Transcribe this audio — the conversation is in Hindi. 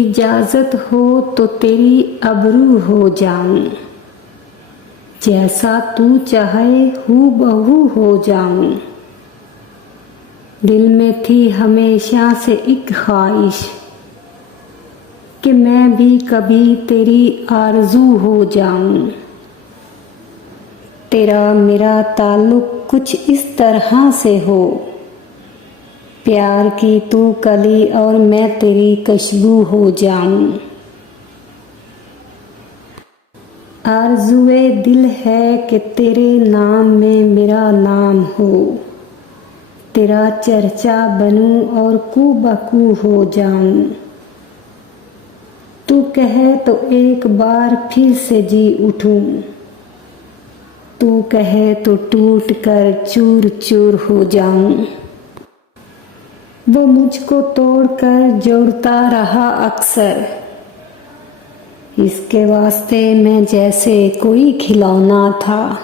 इजाजत हो तो तेरी अबरू हो जाऊं, जैसा तू चाहे हूबहू हो जाऊं। दिल में थी हमेशा से एक ख्वाहिश कि मैं भी कभी तेरी आरज़ू हो जाऊं। तेरा मेरा ताल्लुक कुछ इस तरह से हो, प्यार की तू कली और मैं तेरी खुशबू हो जाऊं। आरज़ुए दिल है कि तेरे नाम में मेरा नाम हो, तेरा चर्चा बनूं और कू बकू हो जाऊं। तू कहे तो एक बार फिर से जी उठूं, तू कहे तो टूट कर चूर चूर हो जाऊं। वो मुझको तोड़कर जोड़ता रहा अक्सर, इसके वास्ते मैं जैसे कोई खिलौना था।